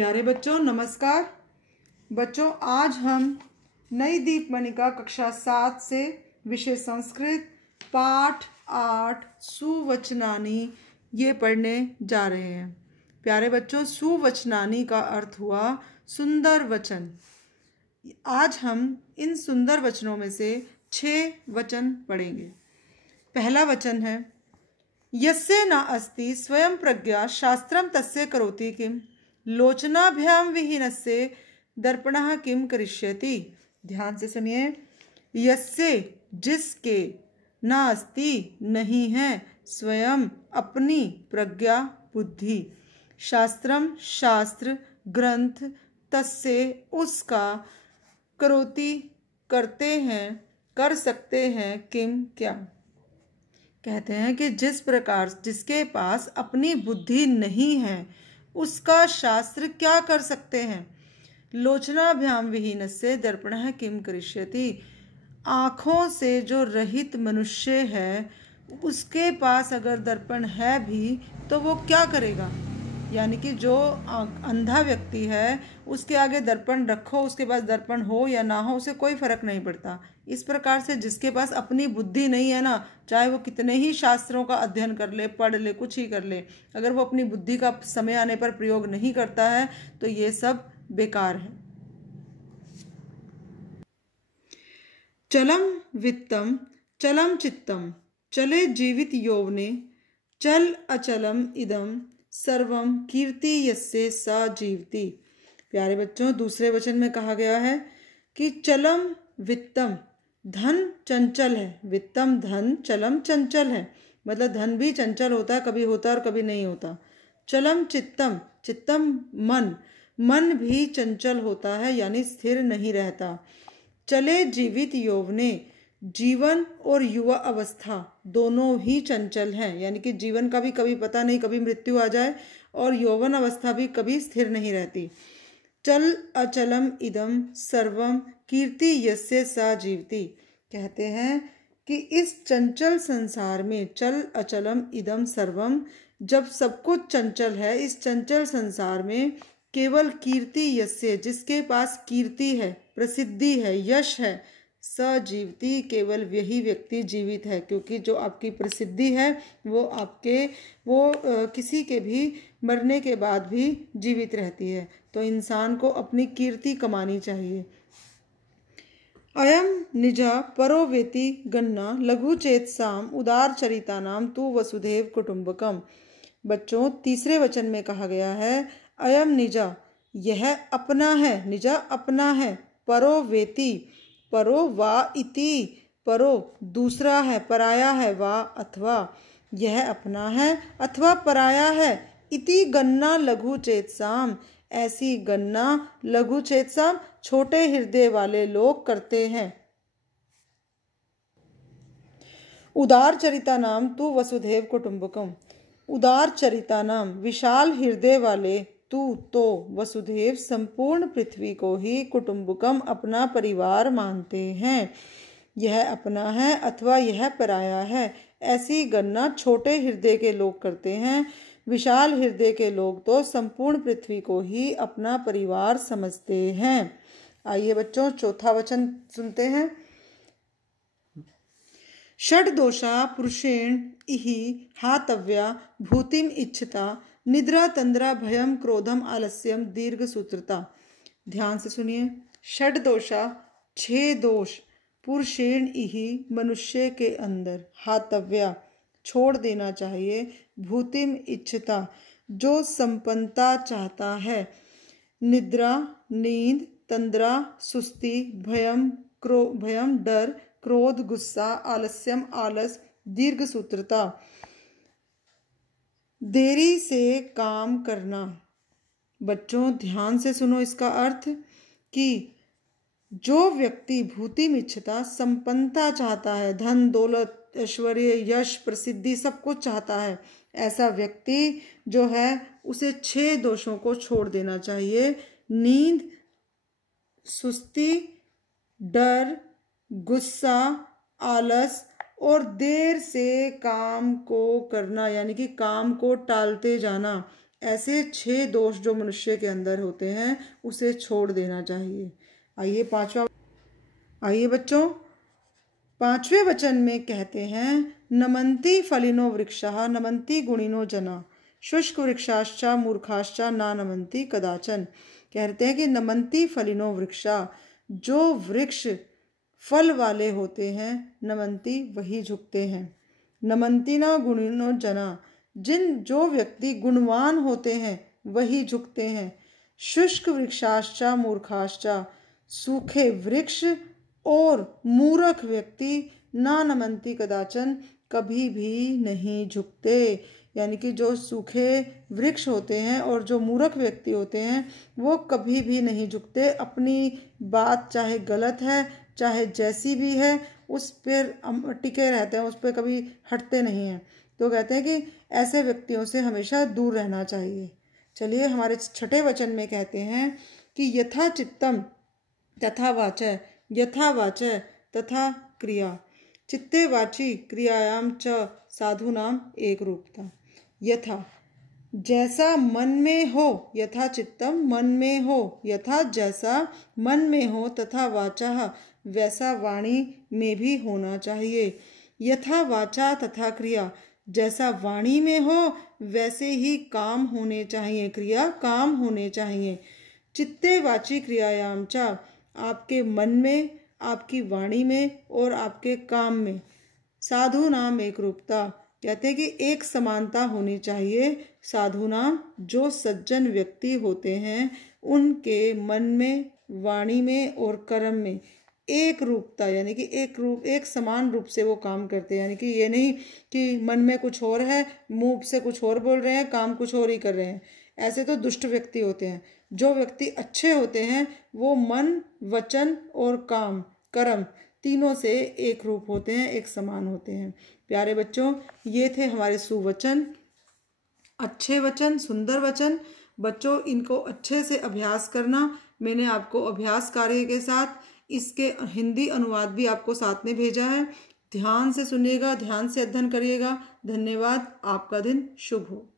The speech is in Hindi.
प्यारे बच्चों नमस्कार। बच्चों आज हम नई दीपमणिका कक्षा 7 से विषय संस्कृत पाठ 8 सुवचनानी ये पढ़ने जा रहे हैं। प्यारे बच्चों सुवचनानी का अर्थ हुआ सुंदर वचन। आज हम इन सुंदर वचनों में से 6 वचन पढ़ेंगे। पहला वचन है यस्य न अस्ति स्वयं प्रज्ञा शास्त्रम तस्य करोति किम लोचनाभ्याम विहीनस्य दर्पणः किम करिष्यति। ध्यान से सुनिए। यस्य जिसके न अस्ति नहीं है स्वयं अपनी प्रज्ञा बुद्धि शास्त्रम शास्त्र ग्रंथ तस्य उसका करोति करते हैं कर सकते हैं किम क्या। कहते हैं कि जिस प्रकार जिसके पास अपनी बुद्धि नहीं है उसका शास्त्र क्या कर सकते हैं। लोचनाभ्याम विहीनस्य दर्पणः किम करिष्यति। आँखों से जो रहित मनुष्य है उसके पास अगर दर्पण है भी तो वो क्या करेगा। यानी कि जो अंधा व्यक्ति है उसके आगे दर्पण रखो, उसके पास दर्पण हो या ना हो उसे कोई फर्क नहीं पड़ता। इस प्रकार से जिसके पास अपनी बुद्धि नहीं है ना, चाहे वो कितने ही शास्त्रों का अध्ययन कर ले, पढ़ ले, कुछ ही कर ले, अगर वो अपनी बुद्धि का समय आने पर प्रयोग नहीं करता है तो ये सब बेकार है। चलम वित्तम चलम चित्तम चले जीवित यौवने चल अचलम इदम सर्वम कीर्ति यस्य सा जीवति। प्यारे बच्चों दूसरे वचन में कहा गया है कि चलम वित्तम धन चंचल है, वित्तम धन, चलम चंचल है, मतलब धन भी चंचल होता है, कभी होता है और कभी नहीं होता। चलम चित्तम, चित्तम मन, मन भी चंचल होता है यानी स्थिर नहीं रहता। चले जीवित यौवने, जीवन और युवा अवस्था दोनों ही चंचल हैं, यानी कि जीवन का भी कभी पता नहीं, कभी मृत्यु आ जाए, और यौवन अवस्था भी कभी स्थिर नहीं रहती। चल अचलम इदम सर्वम कीर्ति यस्य सा जीवति। कहते हैं कि इस चंचल संसार में चल अचलम इदम सर्वम, जब सब कुछ चंचल है, इस चंचल संसार में केवल कीर्ति यस्य जिसके पास कीर्ति है, प्रसिद्धि है, यश है, सजीवती केवल यही व्यक्ति जीवित है। क्योंकि जो आपकी प्रसिद्धि है वो किसी के भी मरने के बाद भी जीवित रहती है। तो इंसान को अपनी कीर्ति कमानी चाहिए। अयम निजा परो वेति गन्ना लघु चेतसाम उदार चरितानाम तु वसुधैव कुटुंबकम। बच्चों तीसरे वचन में कहा गया है अयम निजा, यह अपना है, निजा अपना है, परो वेति, परो वा इति, परो दूसरा है, पराया है, वा अथवा, यह अपना है अथवा पराया है, इति गन्ना लघु चेतसाम, ऐसी गन्ना लघु चेतसाम छोटे हृदय वाले लोग करते हैं। उदार चरिता नाम तु वसुधैव कुटुंबकम, उदार चरिता नाम विशाल हृदय वाले, तू तो वसुधैव संपूर्ण पृथ्वी को ही, कुटुंबकम अपना परिवार मानते हैं। यह अपना है अथवा यह पराया है, ऐसी गणना छोटे हृदय के लोग करते हैं। विशाल हृदय के लोग तो संपूर्ण पृथ्वी को ही अपना परिवार समझते हैं। आइए बच्चों चौथा वचन सुनते हैं। षड दोषा पुरुषेण इहि हातव्या भूतिम इच्छता निद्रा तंद्रा भयम क्रोधम आलस्यम दीर्घ सूत्रता। ध्यान से सुनिए। षड दोषा 6 दोष पुरुषेण इहि मनुष्य के अंदर, हातव्या छोड़ देना चाहिए, भूतिम इच्छता जो संपन्नता चाहता है, निद्रा नींद, तंद्रा सुस्ती, भयम डर, क्रोध गुस्सा, आलस्यम आलस, दीर्घ सूत्रता देरी से काम करना। बच्चों ध्यान से सुनो इसका अर्थ कि जो व्यक्ति भूतिम इच्छता संपन्नता चाहता है, धन दौलत ऐश्वर्य यश प्रसिद्धि सब कुछ चाहता है, ऐसा व्यक्ति जो है उसे 6 दोषों को छोड़ देना चाहिए। नींद, सुस्ती, डर, गुस्सा, आलस और देर से काम को करना, यानी कि काम को टालते जाना, ऐसे 6 दोष जो मनुष्य के अंदर होते हैं उसे छोड़ देना चाहिए। आइए बच्चों, 5वें वचन में कहते हैं नमन्ति फलिनो वृक्षाः नमन्ति गुणिनो जना शुष्क वृक्षाश्च मूर्खाश्च न नमन्ति कदाचन। कहते हैं कि नमन्ति फलिनो वृक्षा, जो वृक्ष फल वाले होते हैं, नमन्ति वही झुकते हैं। नमन्ति न गुणिनो जना, जो व्यक्ति गुणवान होते हैं वही झुकते हैं। शुष्क वृक्षाश्च मूर्खाश्च, सूखे वृक्ष और मूर्ख व्यक्ति ना नमन्ति कदाचन, कभी भी नहीं झुकते। यानी कि जो सूखे वृक्ष होते हैं और जो मूर्ख व्यक्ति होते हैं वो कभी भी नहीं झुकते। अपनी बात चाहे गलत है चाहे जैसी भी है उस पर टिके रहते हैं, उस पर कभी हटते नहीं हैं। तो कहते हैं कि ऐसे व्यक्तियों से हमेशा दूर रहना चाहिए। चलिए हमारे 6ठे वचन में कहते हैं कि यथा चित्तम तथा वाचय, यथा वाचय तथा क्रिया, चित्ते वाची क्रियायाम च साधूनाम एक रूपता। यथा, जैसा मन में हो, यथा चित्तम मन में हो, यथा जैसा मन में हो, तथा वाचा वैसा वाणी में भी होना चाहिए। यथा वाचा तथा क्रिया, जैसा वाणी में हो वैसे ही काम होने चाहिए, क्रिया काम होने चाहिए। चित्ते वाची क्रियायाम च, आपके मन में, आपकी वाणी में और आपके काम में साधु नाम एक रूपता। कहते हैं कि एक समानता होनी चाहिए। साधु नाम, जो सज्जन व्यक्ति होते हैं उनके मन में, वाणी में और कर्म में एक रूपता, यानी कि एक समान रूप से वो काम करते हैं। यानी कि ये नहीं कि मन में कुछ और है, मुंह से कुछ और बोल रहे हैं, काम कुछ और ही कर रहे हैं। ऐसे तो दुष्ट व्यक्ति होते हैं। जो व्यक्ति अच्छे होते हैं वो मन, वचन और काम, कर्म तीनों से एक रूप होते हैं, एक समान होते हैं। प्यारे बच्चों, ये थे हमारे सुवचन, अच्छे वचन, सुंदर वचन। बच्चों इनको अच्छे से अभ्यास करना। मैंने आपको अभ्यास कार्य के साथ इसके हिंदी अनुवाद भी आपको साथ में भेजा है। ध्यान से सुनिएगा, ध्यान से अध्ययन करिएगा। धन्यवाद। आपका दिन शुभ हो।